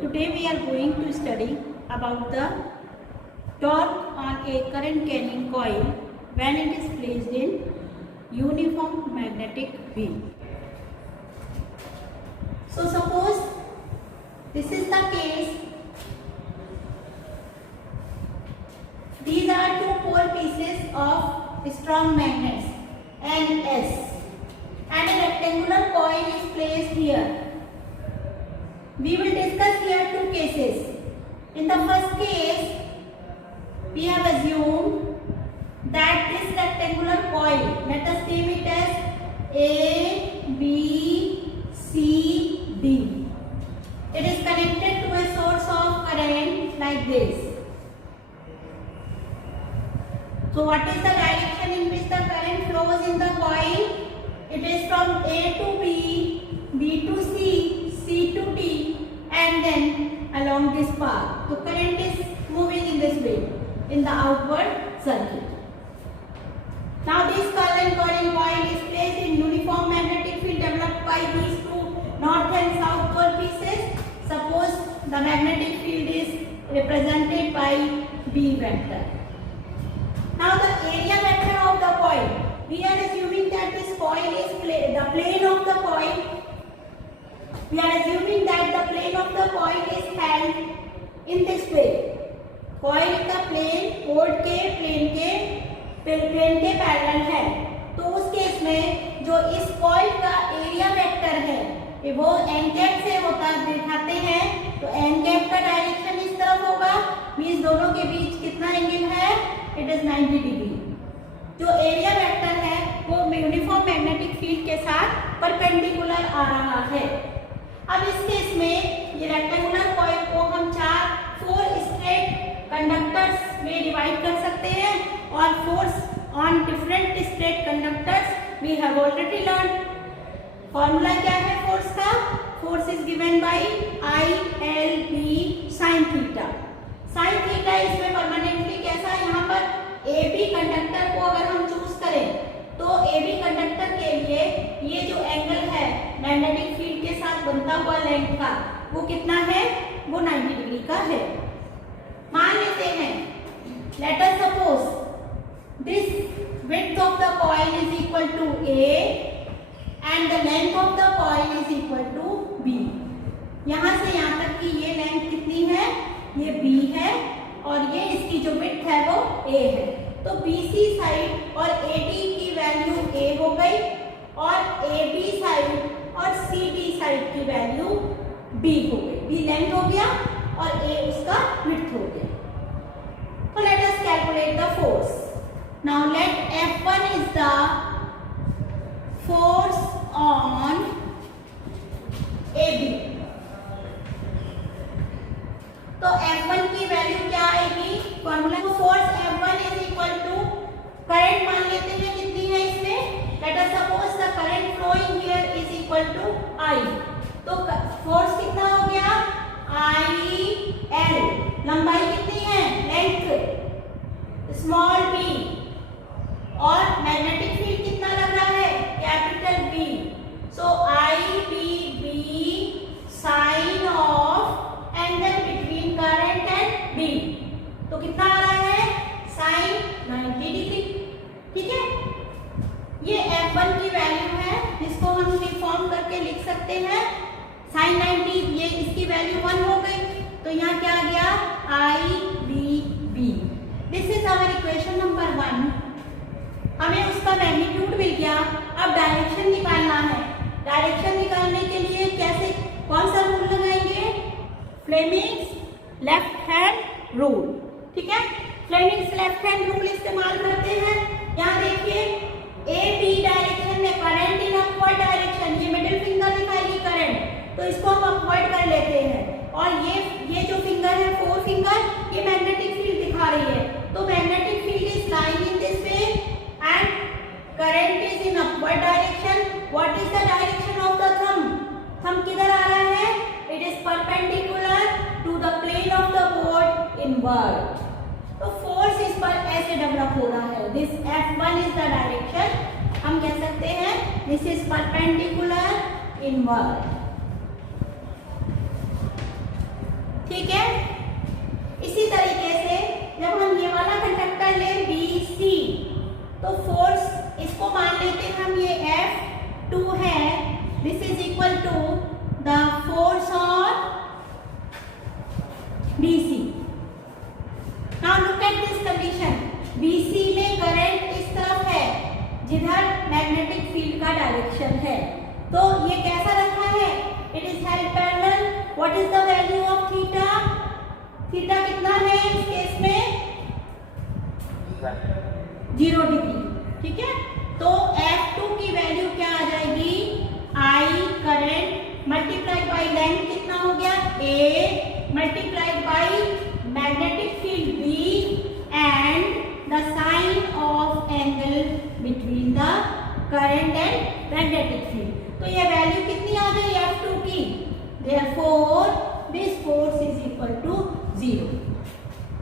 Today we are going to study about the torque on a current carrying coil when it is placed in uniform magnetic field. So suppose this is the case. These are two pole pieces of strong magnets N, S, and a rectangular coil is placed here. We will discuss here two cases. In the first case, we have assumed that this rectangular coil, let us name it as A, B, C, D. It is connected to a source of current like this. So what is the direction in which the current flows in the coil? It is from A to B, B to C, C to D, and then along this path. So current is moving in this way in the outward circuit. Now this current carrying coil is placed in uniform magnetic field developed by these two north and south pole pieces. Suppose the magnetic field is represented by B vector. Now the area vector of the coil. We are assuming that this coil is the plane of the coil. We are assuming that the plane of the coil is held in this way. Coil का plane code के plane के parallel है. तो उस case में जो इस coil का एरिया वेक्टर है वो एन कैप से होता दिखाते हैं. तो एन कैप का डायरेक्शन इस तरफ होगा. मींस दोनों के बीच कितना एंगल है? It is 90 degree. जो एरिया वेक्टर है वो यूनिफॉर्म मैग्नेटिक फील्ड के साथ परपेंडिकुलर आ रहा है. अब इस केस में ये रेक्टेंगुलर कॉइल को हम 4 स्ट्रेट कंडक्टर्स में डिवाइड कर सकते हैं और force on different straight conductors we have already learn. Formula क्या है फोर्स का? Force is given by ILB sin theta. sin theta इसमें परमानेंटली कैसा है? यहाँ पर AB कंडक्टर को अगर हम चूज करें तो AB कंडक्टर के लिए ये जो एंगल है मैग्नेटिक फील्ड के साथ बनता हुआ लेंथ का वो कितना है? वो 90 डिग्री का है. मान लेते हैं, let us suppose this width of the coil is equal to A and the length of the coil is equal to B. यहाँ से यहाँ तक की ये लेंथ कितनी है? ये B है और ये इसकी जो विड्थ है वो A है. तो BC साइड और AD की वैल्यू A हो गई और AB साइड और CD साइड की वैल्यू B हो गई. B लेंथ हो गया और A उसका विड्थ हो गया. तो let us calculate the force. Now let F1 is the force on AB. तो F1 की वैल्यू क्या आएगी? Formula force F1 is equal to current मान लेते हैं कितनी है इसमें. Let us suppose the current flowing here is equal to I. तो फोर्स कितना हो गया? IL. लंबाई कितनी है? लेंथ स्मॉल b और मैग्नेटिक फील्ड कितना लग रहा है? Capital B. So IBB sign of angle between current and B. तो कितना आ रहा है? Sine 90 degree. ठीक है. ये F1 की वैल्यू है जिसको हम रिफॉर्म करके लिख सकते हैं. साइन 90 ये इसकी वैल्यू 1 हो गई. तो यहाँ क्या आ गया? IBB. This is our equation number 1. हमें उसका मैग्नीट्यूड मिल गया. अब डायरेक्शन निकालना है. डायरेक्शन निकालने के लिए कैसे कौन सा रूल लगाएंगे? Fleming's left hand rule. ठीक है. फ्लेमिंग्स लेफ्ट हैंड रूल इस्तेमाल करते हैं. यहाँ देखिए AB डायरेक्शन में करंट इन अपवर्ड डायरेक्शन. ये मिडिल फिंगर दिखाएगी करंट. तो इसको हम अपवर्ड कर लेते हैं और ये जो फिंगर है 4 फिंगर ये मैग्नेटिक फील्ड दिखा रही है. तो magnetic field is lying in this way and current is in upward direction. What is the direction of the thumb? Thumb किधर आ रहा है? It is perpendicular to the plane of the board inward. तो force इस पर ऐसे develop हो रहा है. This F1 is the direction. हम कह सकते हैं दिस इज परपेंडिकुलर इनवर्ड. ठीक है। इसी तरीके से जब हम ये वाला कंडक्टर ले BC, तो फोर्स इसको मान लेते हैं हम, ये F2 है, this is equal to the force on BC। Now look at this condition, BC में करंट इस तरफ है जिधर मैग्नेटिक फील्ड का डायरेक्शन है, तो ये कैसा रखा है, it is held parallel. What is the value of theta, theta कितना है इस केस में 0 डिग्री, ठीक है। तो F2 की वैल्यू क्या आ जाएगी, I current multiplied by length कितना हो गया A multiplied by magnetic field B and the sine of angle between the current and magnetic field. तो ये वैल्यू कितनी आ गई F2 की, therefore this force is equal to 0,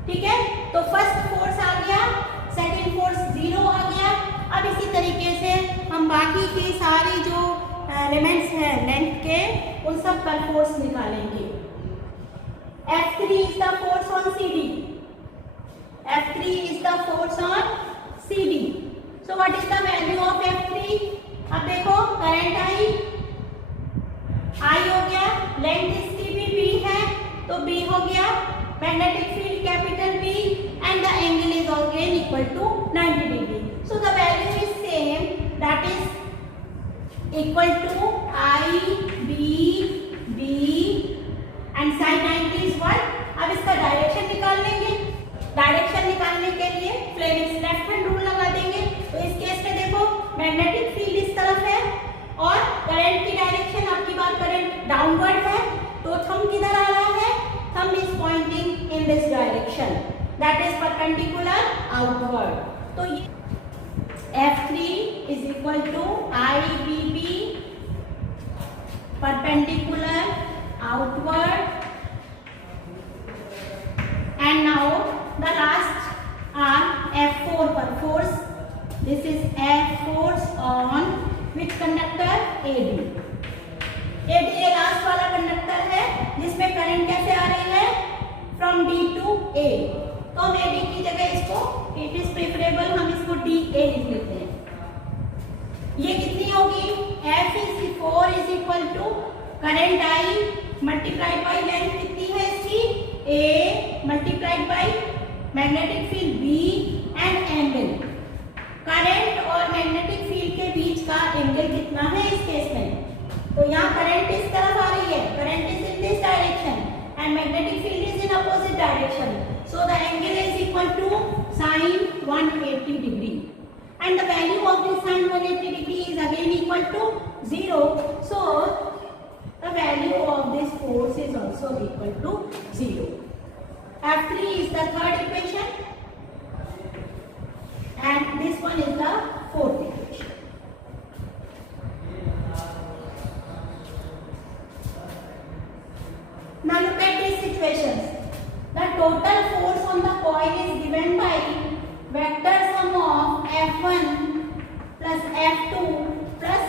ठीक है। तो फर्स्ट फोर्स आ गया, सेकंड फोर्स 0 आ गया। अब इसी तरीके से हम बाकी की सारी जो एलिमेंट्स हैं लेंथ के, उन सब का फोर्स निकालेंगे। F3 is the force on CD, F3 is the force on CD। So what is the value of F3, अब देखो करंट I हो गया, लेंथ इसकी भी B है तो B हो गया, magnetic field capital B and the angle is again equal to 90 degree. So the value is same, that is equal to IBB and sin 90 is 1। अब इसका डायरेक्शन निकाल लेंगे, डायरेक्शन निकालने के लिए फ्लेमिंग्स लेफ्ट हैंड रूल लगा देंगे। तो इस केस में देखो मैग्नेटिक फील्ड इस तरफ है और करंट की डायरेक्शन, आपकी बात करंट डाउनवर्ड है, तो थंब किधर आ रहा है, thumb is pointing in this direction, that is perpendicular outward। तो ये F3 is equal to IBB perpendicular outward, and now the last are F4 पर force, this is F force on which conductor, AD। AD ये last वाला conductor है जिसमें current कैसे आ रही है, फ्रॉम D to A। तो हम AD की जगह इसको, इट इज प्रेफरेबल हम इसको DA लिख लेते हैं। ये कितनी होगी, F4 is equal to current I multiplied by length कितनी है इसकी A multiplied by magnetic field B and angle. Current और मैग्नेटिक फील्ड के बीच का एंगल कितना है इस केस में, तो यहाँ करंट इस तरफ आ रही है, current is in this direction and magnetic field is in opposite direction, so the angle is equal to sin 180 degree and the value of this sin 180 degree is again equal to 0, so the value of this force is also equal to 0। F3 is the third equation and this one is the fourth equation। Now look at these situations. The total force on the coil is given by vector sum of F1 plus F2 plus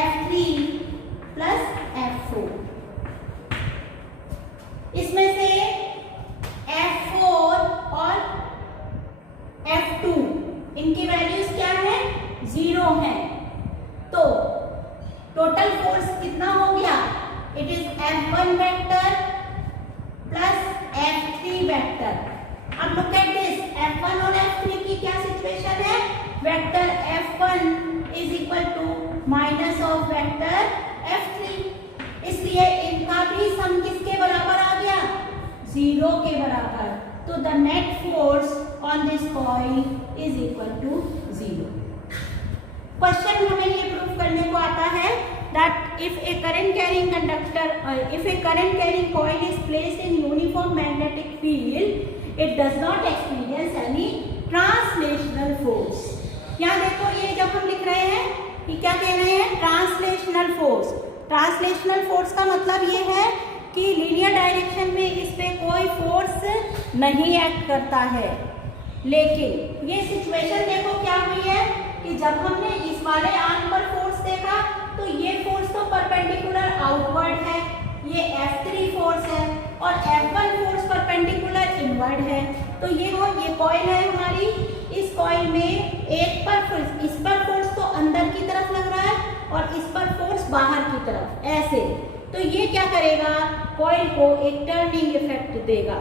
F3 plus F4। इसमें से F4 और F2 इनकी values क्या है, 0 है, तो total force कितना हो गया, it is F1 vector plus F3 vector. अब लुक एट दिस, F1 और F3 की क्या सिचुएशन है, vector F1 is equal to minus of vector F3, इसलिए इनका भी सम किसके बराबर आ गया, 0 के बराबर। तो the net force on this coil is equal to 0। Question हमें ये प्रूव करने को आता है that if a current carrying conductor if a current carrying coil is placed in uniform magnetic field, it does not experience any translational force। यहाँ देखो ये जब हम लिख रहे हैं कि क्या कह रहे हैं, ट्रांसलेशनल फोर्स। ट्रांसलेशनल फोर्स का मतलब ये है कि लीनियर डायरेक्शन में इस पे कोई फोर्स नहीं एक्ट करता है, लेकिन ये सिचुएशन देखो क्या हुई है कि जब हमने इस वाले आर्म पर फोर्स देखा तो ये फोर्स तो परपेंडिकुलर आउटवर्ड है, ये F3 फोर्स है और वर्ड है। तो ये कॉइल है हमारी, इस कॉइल में एक पर फोर्स, इस पर फोर्स तो अंदर की तरफ लग रहा है और इस पर फोर्स बाहर की तरफ, ऐसे। तो ये क्या करेगा, कॉइल को एक टर्निंग इफेक्ट देगा।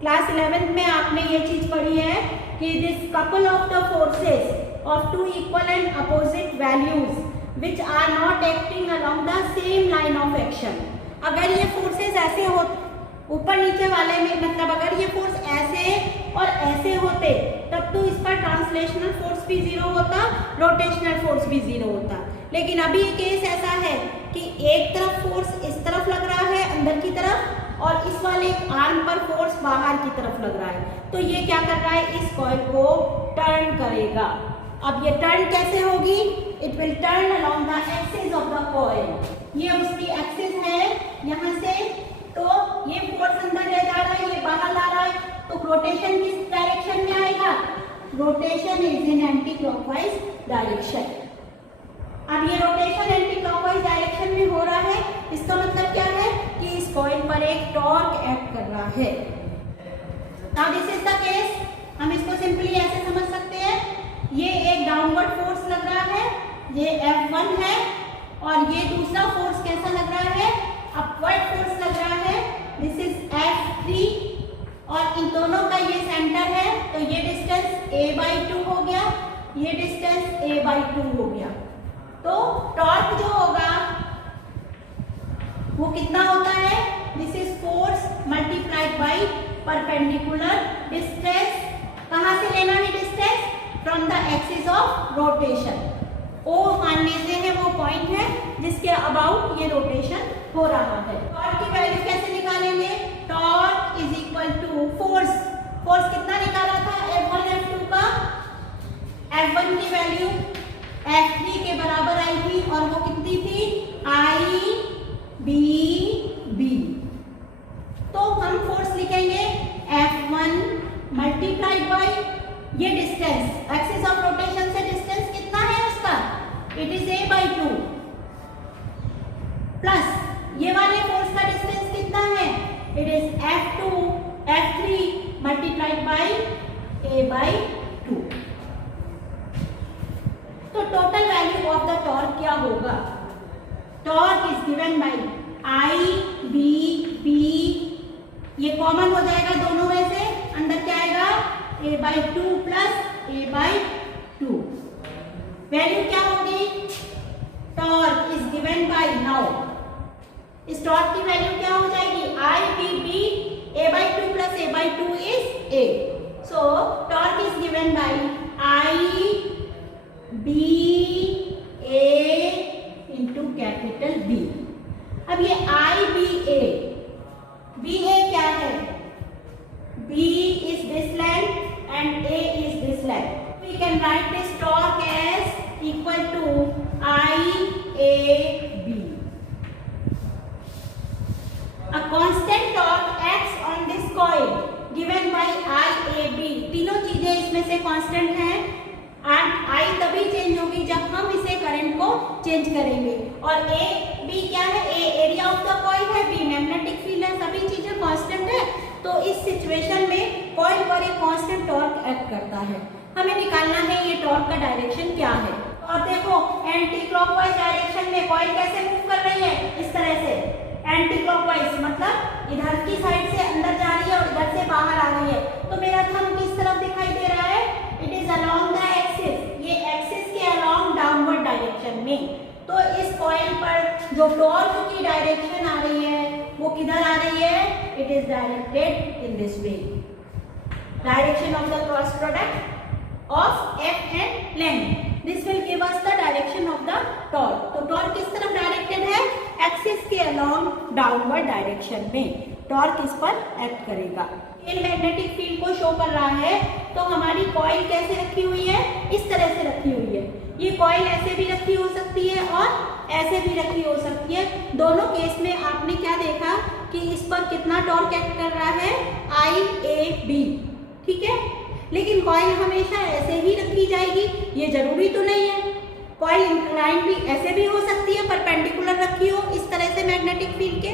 क्लास 11th में आपने ये चीज पढ़ी है कि this couple of the forces of two equal and opposite values which are not acting along the same line of action. अगर ये फोर्सेस ऐसे हो, ऊपर नीचे वाले में, मतलब अगर ये फोर्स ऐसे और ऐसे होते तब तो इस पर ट्रांसलेशनल फोर्स भी जीरो होता, रोटेशनल फोर्स भी जीरो होता। लेकिन अभी केस ऐसा है कि एक तरफ फोर्स इस तरफ लग रहा है अंदर की तरफ, और इस वाले आर्म पर फोर्स बाहर की तरफ लग रहा है। तो ये क्या कर रहा है, इस कॉइल को टर्न करेगा। अब ये टर्न कैसे होगी, it will turn along the axis of the coil. ये उसकी एक्सिस है यहाँ से, तो ये फोर्स अंदर ले जा रहा है, ये बाहर ला रहा है, तो रोटेशन किस डायरेक्शन में आएगा, rotation is in anti clockwise direction. अब ये रोटेशन एंटी क्लॉकवाइज डायरेक्शन में हो रहा है, इसका मतलब क्या है कि इस कॉइल पर एक टॉर्क एक्ट कर रहा है। Now this is the case, हम इसको सिंपली ऐसे समझ सकते हैं, ये एक डाउनवर्ड फोर्स लग रहा है, ये F1 है, और ये दूसरा फोर्स कैसा लग रहा है, अपवर्ड फोर्स लग रहा है, दिस इज F3, और इन दोनों का ये सेंटर है, तो ये डिस्टेंस a/2 हो गया, ये डिस्टेंस a/2 हो गया। तो टॉर्क जो होगा वो कितना होता है, this is force multiplied by perpendicular distance. कहां से लेना है distance, from the axis of rotation. ओ मान लेते हैं वो पॉइंट है जिसके अबाउट ये रोटेशन हो रहा है। टॉर्क की वैल्यू कैसे निकालेंगे, torque is equal to force. Force कितना निकाला था, F1 F2 का, F1 की वैल्यू F3 के बराबर आई थी, और वो कितनी थी, IBB। तो हम फोर्स लिखेंगे F1 मल्टीप्लाइड बाय ये डिस्टेंस, एक्सिस ऑफ रोटेशन से डिस्टेंस कितना है उसका, इट इज a/2, प्लस ये वाले फोर्स का डिस्टेंस कितना है, it is F3 multiplied by a/2। तो total value of the torque क्या होगा, torque is given bye IBB, ये कॉमन हो जाएगा दोनों में से, अंदर क्या आएगा, a/2 प्लस a/2। वैल्यू क्या होगी, torque is given bye, now इस टॉर्क की वैल्यू क्या हो जाएगी, IBB, a/2 plus a/2 is a, so torque is given bye IBA into capital B। अब ये BA क्या है, B is this length and A is this length. We can write this torque as equal to IAB. A constant torque acts on this coil given by IAB. तीनों चीजें इसमें से constant हैं, and I तभी change होगी जब हम इसे करंट को चेंज करेंगे। और B क्या है, A area of the coil है, B मैग्नेटिक फील्ड है, सभी चीजें कांस्टेंट है। तो इस सिचुएशन में कॉइल पर एक कांस्टेंट टॉर्क एक्ट करता है। हमें निकालना है ये टॉर्क का डायरेक्शन क्या है। और देखो एंटी क्लॉकवाइज डायरेक्शन में कॉइल कैसे मूव कर रही है, इस तरह से एंटी क्लॉकवाइज, मतलब इधर की साइड से अंदर जा रही है और इधर से बाहर आ रही है। तो मेरा थंब किस तरफ दिखाई दे रहा है, it is along the axis, ये एक्सिस के अलोंग डाउनवर्ड डायरेक्शन में। तो इस कॉइल पर जो टॉर्क की डायरेक्शन आ रही है वो किधर आ रही है, it is directed in this way, direction of the cross product of F and length. This will give us the direction of the torque. तो टॉर्क किस तरफ डायरेक्टेड है, एक्सिस के अलोंग डाउनवर्ड डायरेक्शन में टॉर्क इस पर act करेगा। ये मैग्नेटिक फील्ड को शो कर रहा है। तो हमारी कॉइल कैसे रखी हुई है, इस तरह से रखी हुई है। ये कॉइल ऐसे भी रखी हो सकती है और ऐसे भी रखी हो सकती है। दोनों केस में आपने क्या देखा कि इस पर कितना टॉर्क एक्ट कर रहा है, IAB, ठीक है। लेकिन कॉइल हमेशा ऐसे ही रखी जाएगी ये जरूरी तो नहीं है। कॉइल इंक्लाइन भी ऐसे भी हो सकती है, परपेंडिकुलर रखी हो इस तरह से मैग्नेटिक फील्ड के,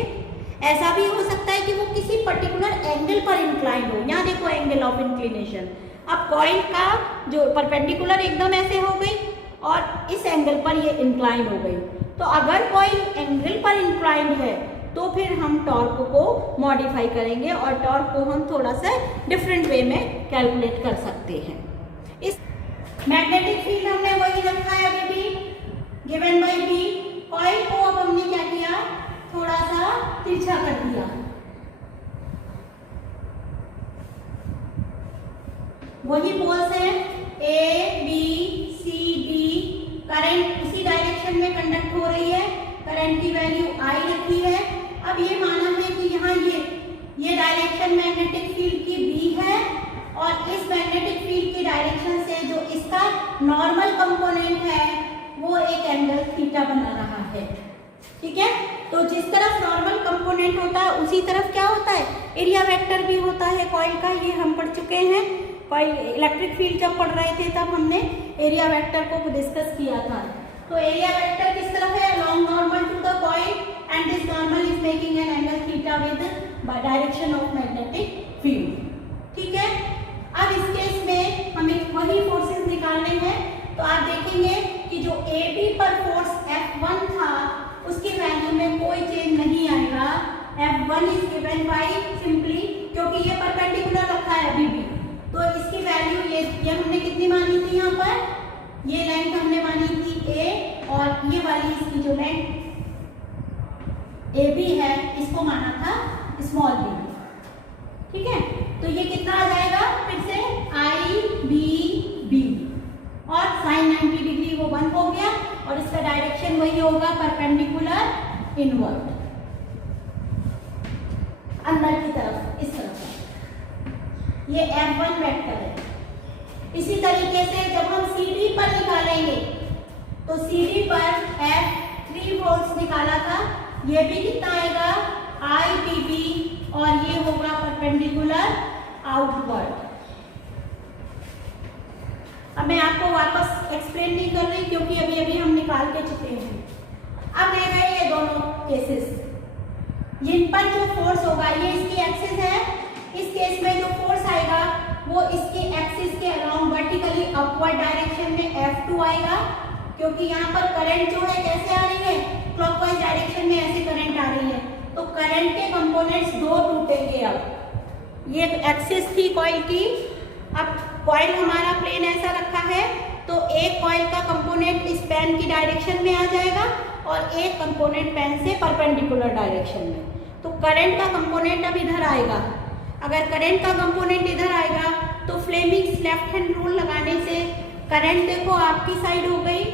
ऐसा भी हो सकता है कि वो किसी पर्टिकुलर एंगल पर इंक्लाइंड हो। यहाँ देखो एंगल ऑफ इंक्लिनेशन, अब कॉइल का जो परपेंडिकुलर एकदम ऐसे हो गई और इस एंगल पर ये इंक्लाइन हो गई। तो अगर कॉइल एंगल पर इंक्लाइंड है तो फिर हम टॉर्क को मॉडिफाई करेंगे और टॉर्क को हम थोड़ा सा डिफरेंट वे में कैलकुलेट कर सकते हैं। इस मैग्नेटिक फील्ड हमने वही रखा है अभी भी, गिवन बाय बी। कॉइल को अब हमने क्या किया, थोड़ा सा तिरछा कर दिया। वही पोल्स है A B C D, current उसी डायरेक्शन में कंडक्ट हो रही है, करंट की वैल्यू आई रखी है। अब ये माना है कि यहाँ ये डायरेक्शन मैग्नेटिक फील्ड की बी है और इस मैग्नेटिक फील्ड की डायरेक्शन से जो इसका नॉर्मल कंपोनेंट है वो एक एंगल थीटा बना रहा है। ठीक है, तो जिस तरफ नॉर्मल कंपोनेंट होता है उसी तरफ क्या होता है, एरिया वेक्टर भी होता है कॉइल का। ये हम पढ़ चुके हैं, कॉइल इलेक्ट्रिक फील्ड जब पढ़ रहे थे तब हमने एरिया वेक्टर को डिस्कस किया था। तो एरिया वेक्टर किस तरफ है, along normal to the coil and this normal is making an angle theta with direction of magnetic field. ठीक है, अब इस केस में हमें वही फोर्सेस निकालने हैं। तो आप देखेंगे कि जो AB पर फोर्स F1 था उसकी वैल्यू में कोई चेंज नहीं आएगा। F1 is given by simply, क्योंकि ये परपेंडिकुलर रखा है अभी भी, तो इसकी वैल्यू ये हमने कितनी मानी थी, यहाँ पर ये लेंथ हमने मानी थी A और ये वाली इसकी जो लेंथ AB है इसको माना था स्मॉल b। ठीक है, तो ये कितना आ जाएगा फिर से IBB और sin 90 डिग्री वो 1 हो गया और इसका डायरेक्शन वही होगा परपेंडिकुलर इनवर्ट अंदर की तरफ, इस तरफ। ये F1 वेक्टर है। इसी तरीके से जब हम CD पर निकालेंगे तो CD पर F3 फोर्स निकाला था, ये भी कितना आएगा IBB और ये होगा परपेंडिकुलर आउटवर्ड। अब मैं आपको वापस एक्सप्लेन नहीं कर रही क्योंकि अभी अभी हम निकाल के चुके हैं। अब रह गए ये दोनों केसेस, जिन पर जो फोर्स होगा, ये इसकी एक्सिस है, इस केस में जो फोर्स आएगा वो इसके एक्सिस के अलोंग वर्टिकली अपवर्ड डायरेक्शन में F2 आएगा, क्योंकि यहाँ पर करंट जो है कैसे आ रही है, क्लॉकवाइज डायरेक्शन में ऐसे करंट आ रही है। तो करंट के कंपोनेंट्स दो टूटेंगे। अब ये एक्सिस थी कॉइल की, अब कॉइल हमारा प्लेन ऐसा रखा है तो एक कॉइल का कंपोनेंट इस पेन की डायरेक्शन में आ जाएगा और एक कंपोनेंट पेन से परपेंडिकुलर डायरेक्शन में। तो करंट का कंपोनेंट अब इधर आएगा। अगर करंट का कंपोनेंट इधर आएगा तो फ्लेमिंग्स लेफ्ट हैंड रूल लगाने से करंट देखो आपकी साइड हो गई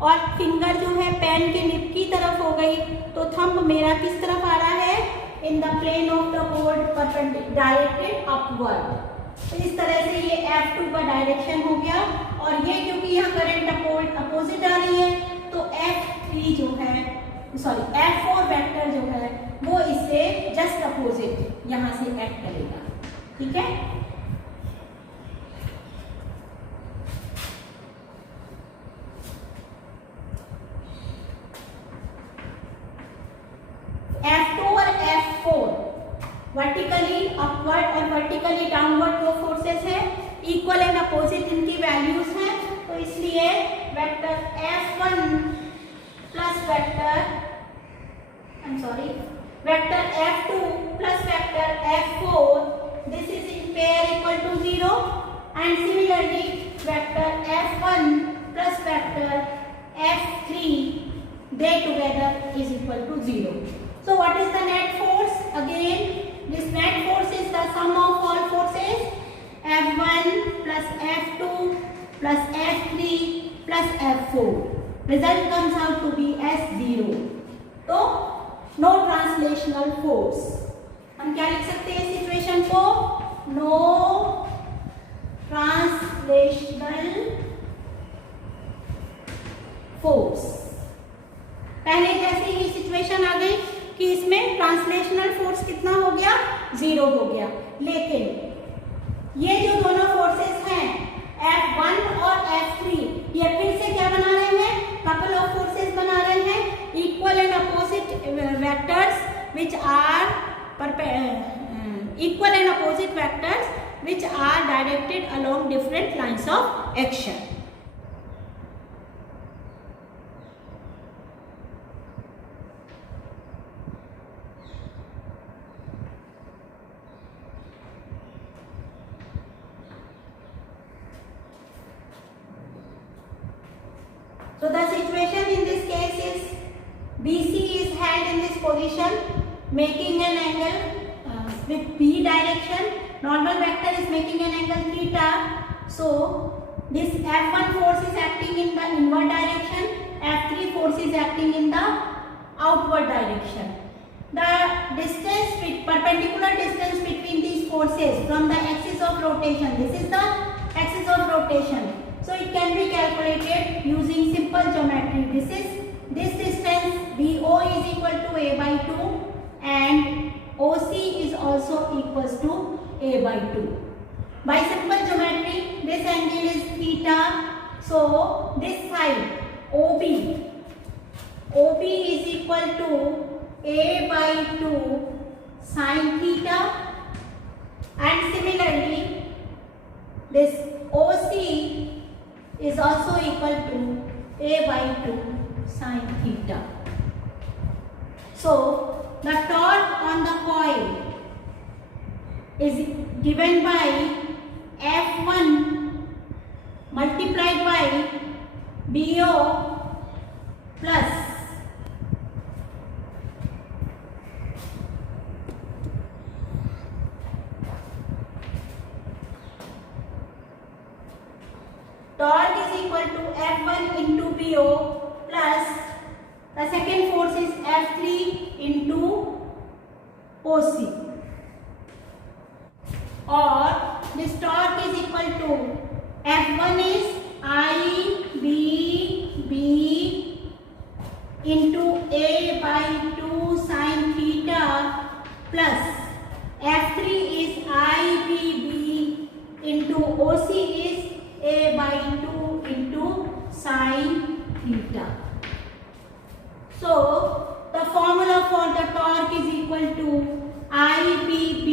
और फिंगर जो है पेन के निप की तरफ हो गई, तो थंब मेरा किस तरफ आ रहा है, in the plane of the board perpendicular directed upward. तो इस तरह से ये F2 का डायरेक्शन हो गया और ये क्योंकि यहाँ करंट अपोजिट आ रही है तो F3 जो है सॉरी F4 वेक्टर जो है वो इससे जस्ट अपोजिट यहाँ से एक्ट करेगा। ठीक है, F2 और F4 वर्टिकली अपवर्ड और वर्टिकली डाउनवर्ड वो फोर्सेस है, इक्वल एंड अपोजिट इनकी वैल्यूज हैं। तो इसलिए vector F1 plus vector F2 plus vector F4 this is in pair equal to 0 and similarly vector F1 plus vector F3 they together is equal to 0. So what is the net force? Again this net force is the sum of all forces F1 plus F2 plus F3 plus F4. Result comes out to be as 0. तो no translational force. हम क्या लिख सकते हैं इस situation को? No translational force. पहले जैसी ही सिचुएशन आ गई कि इसमें ट्रांसलेशनल फोर्स कितना हो गया, 0 हो गया। लेकिन ये जो दोनों फोर्सेस हैं F1 और F3 ये फिर से क्या बना रहे हैं, कपल ऑफ फोर्सेस बना रहे हैं, equal and opposite vectors which are equal and opposite vectors which are directed along different lines of action. So the situation in this case is BC is held in this position, making an angle with B direction. Normal vector is making an angle theta. So this F1 force is acting in the inward direction, F3 force is acting in the outward direction. The distance, perpendicular distance between these forces from the axis of rotation, this is the axis of rotation. So it can be calculated using simple geometry. This distance BO is equal to A by 2 and OC is also equals to A by 2. By simple geometry, this angle is theta. So this side OB is equal to A by 2 sin theta, and similarly this OC is also equal to A by 2 sin theta. So the torque on the coil is given by F1 multiplied by BO plus torque is equal to F1 into BO plus the second force is F3 into OC, or this torque is equal to F1 is IBB into A by 2 sin theta plus F3 is IBB into OC is A by 2 into sin theta. So the formula for the torque is equal to IBB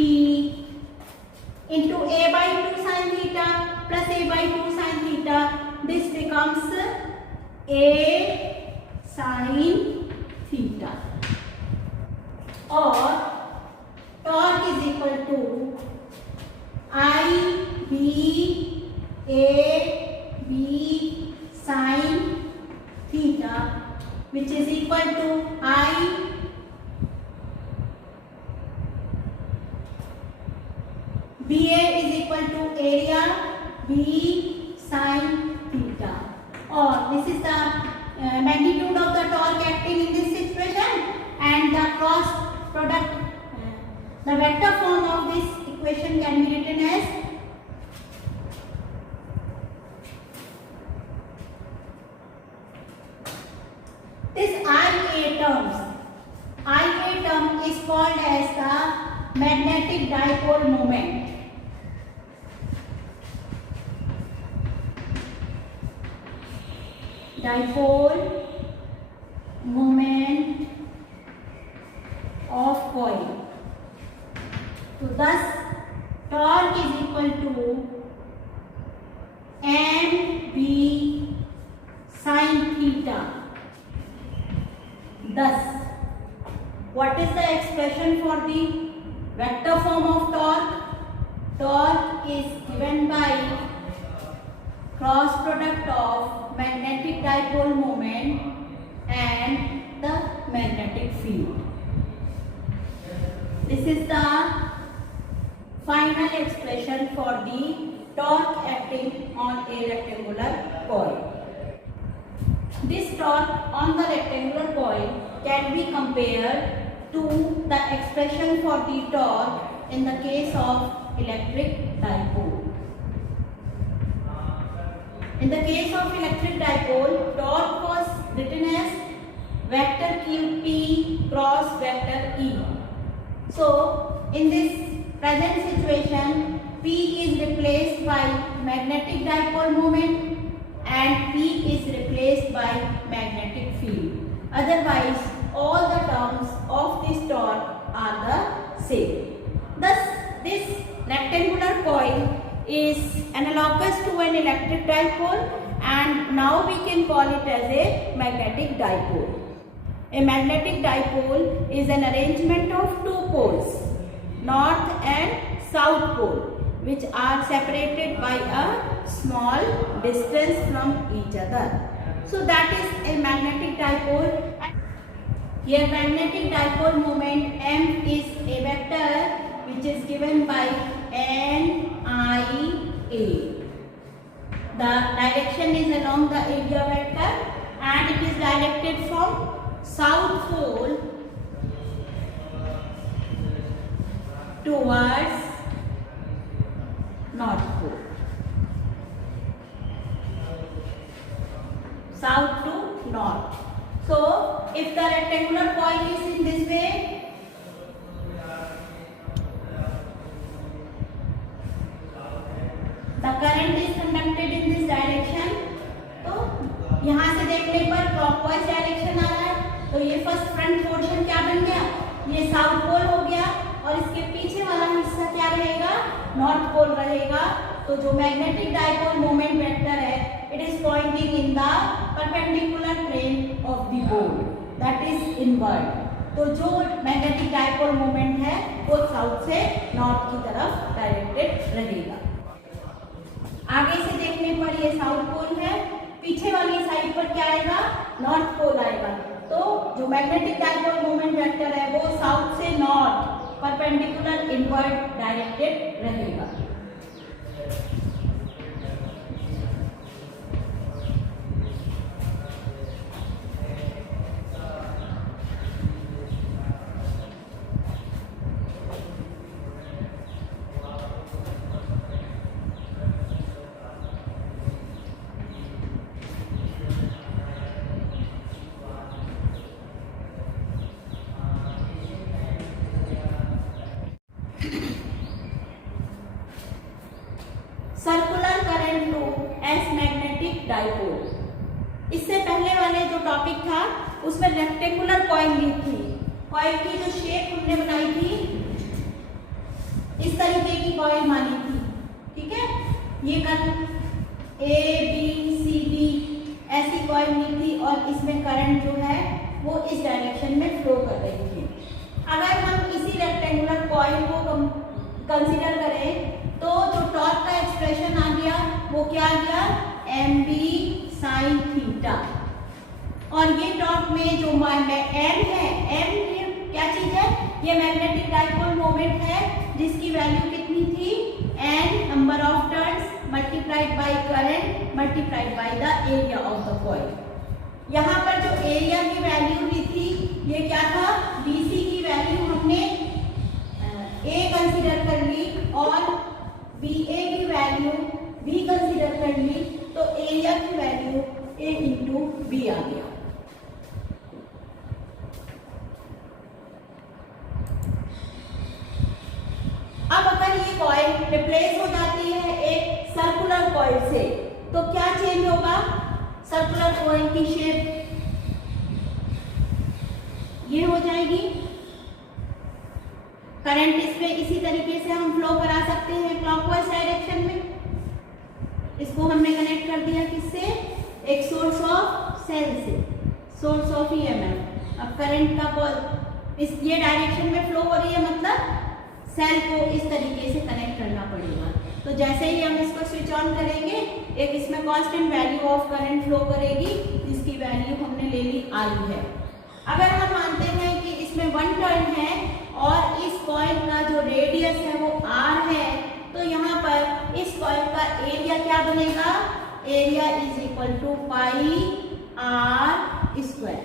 into A by 2 sin theta plus A by 2 sin theta. This becomes A sin theta, or torque is equal to IB AB sin theta, which is equal to I BA is equal to area B sin theta, or this is the magnitude of the torque acting in this situation, and the cross product, the vector form of this equation can be written as this IA term is called as the magnetic dipole moment. Dipole moment of coil. So thus torque is equal to MB sin theta. Thus, what is the expression for the vector form of torque? Torque is given by cross product of magnetic dipole moment and the magnetic field. This is the final expression for the torque acting on a rectangular coil. This torque on the rectangular coil can be compared to the expression for the torque in the case of electric dipole. In the case of electric dipole, torque was written as vector QP cross vector E. So, in this present situation, P is replaced by magnetic dipole moment and P is replaced by magnetic field. Otherwise, all the terms of this torque are the same. Thus, this rectangular coil is analogous to an electric dipole, and now we can call it as a magnetic dipole. A magnetic dipole is an arrangement of two poles, north and south pole, which are separated by a small distance from each other. So that is a magnetic dipole. Here magnetic dipole moment M is a vector which is given by NIA. The direction is along the area vector and it is directed from south pole towards north pole. South to north. So, if the rectangular coil is in this way, the current is conducted in this direction. तो यहाँ से देखने पर clockwise direction आ रहा है, तो ये first front portion क्या बन गया, ये साउथ पोल हो गया और इसके पीछे वाला हिस्सा क्या रहेगा, नॉर्थ पोल रहेगा. तो जो मैग्नेटिक डाइपोल मोमेंट वेक्टर है, it is pointing in the perpendicular plane of the board, that is inward. तो जो मैग्नेटिक डाइपोल मोमेंट है वो साउथ से नॉर्थ की तरफ डायरेक्टेड रहेगा. आगे से देखने पर ये साउथ पोल है, पीछे वाली साइड पर क्या आएगा, नॉर्थ पोल आएगा. तो जो मैग्नेटिक डाइपोल मोमेंट वेक्टर है वो साउथ से नॉर्थ परपेंडिकुलर इनवर्ड डायरेक्टेड रहेगा. Circular current to as magnetic dipole. इससे पहले वाले जो टॉपिक था उसमें रेक्टेंगुलर कॉइल ली थी. कॉइल की जो शेप हमने बनाई थी इस तरीके की कॉइल मानी थी, ठीक है. ये कर A B C D ऐसी कॉइल ली थी और इसमें करंट जो है वो इस डायरेक्शन में फ्लो कर रही थी. अगर हम इसी रेक्टेंगुलर कॉइल को कंसीडर करें तो जो टॉर्क का एक्सप्रेशन आ गया वो क्या आ गया, mb sin थीटा. और ये टॉर्क में जो m है, m ये क्या चीज है, ये मैग्नेटिक डाइपोल मोमेंट है जिसकी वैल्यू कितनी थी, n number of turns multiplied by current multiplied by the area of the coil. यहाँ पर जो एरिया की वैल्यू ली थी ये क्या था, bc की वैल्यू हमने a कंसीडर कर ली और BA की वैल्यू B कंसीडर कर ली, तो एरिया की वैल्यू A इंटू B आ गया. अब अगर ये कॉइल रिप्लेस हो जाती है एक सर्कुलर कॉइल से तो क्या चेंज होगा, सर्कुलर कॉइल की शेप ये हो जाएगी. करंट इसमें इसी तरीके से हम फ्लो करा सकते हैं क्लॉकवाइज डायरेक्शन में. इसको हमने कनेक्ट कर दिया किससे, एक सोर्स ऑफ सेल से, सोर्स ऑफ EMF. अब करंट का इस ये डायरेक्शन में फ्लो हो रही है, मतलब सेल को इस तरीके से कनेक्ट करना पड़ेगा. तो जैसे ही हम इसको स्विच ऑन करेंगे एक इसमें constant value of current flow करेगी जिसकी वैल्यू हमने ले ली I है. अगर हम मानते हैं कि इसमें 1 टर्न है और इस कॉइल का जो रेडियस है वो r है, तो यहाँ पर इस कॉइल का एरिया क्या बनेगा, area is equal to pi r square.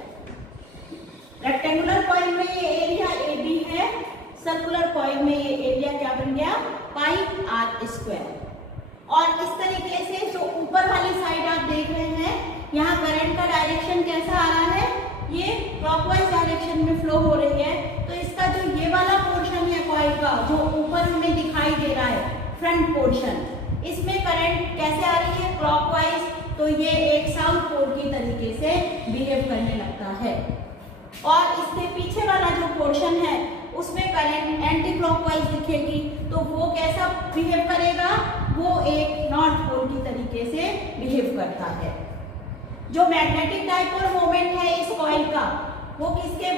Rectangular coil में ये एरिया AB है, सर्कुलर कॉइल में ये एरिया क्या बन गया, पाई r स्क्वायर. और इस तरीके से जो ऊपर वाली साइड आप देख रहे हैं यहाँ करंट का डायरेक्शन कैसा आ रहा है, ये क्लॉकवाइज डायरेक्शन में फ्लो हो रही है. तो इसका जो ये वाला पोर्शन है कॉइल का जो ऊपर हमें दिखाई दे रहा है फ्रंट पोर्शन, इसमें करंट कैसे आ रही है, क्लॉकवाइज. तो ये एक साउथ पोल की तरीके से बिहेव करने लगता है. और इसके पीछे वाला जो पोर्शन है उसमें करंट एंटी क्लॉकवाइज दिखेगी, तो वो कैसा बिहेव करेगा, वो एक नॉर्थ पोल की तरीके से बिहेव करता है। जो मैग्नेटिक डाइपोल मोमेंट है इस कॉइल का, वो किसके,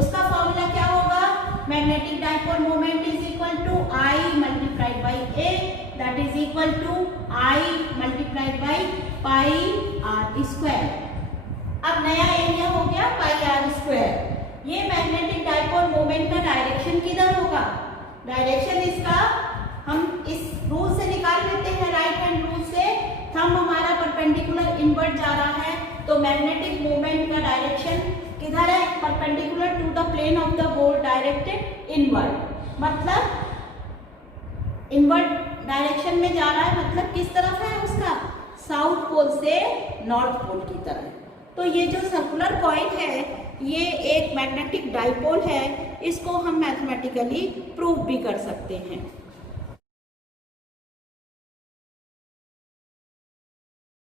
उसका फॉर्मूला क्या होगा, magnetic dipole moment is equal to I multiplied by A, that is equal to I multiplied by pi r square. अब नया एरिया हो गया पाई आर स्क्वायर। ये मैग्नेटिक डाइपोल मोमेंट का डायरेक्शन किधर होगा, डायरेक्शन इसका हम इस रूल से निकाल लेते हैं, राइट हैंड रूल से। थंब हमारा परपेंडिकुलर इनवर्ड जा रहा है, तो मैग्नेटिक मोमेंट का डायरेक्शन किधर है, perpendicular to the plane of the board directed inward, मतलब इनवर्ड डायरेक्शन में जा रहा है, मतलब किस तरफ है उसका, साउथ पोल से नॉर्थ पोल की तरफ। तो ये जो सर्कुलर कॉइल है ये एक मैग्नेटिक डाइपोल है, इसको हम मैथमेटिकली प्रूव भी कर सकते हैं।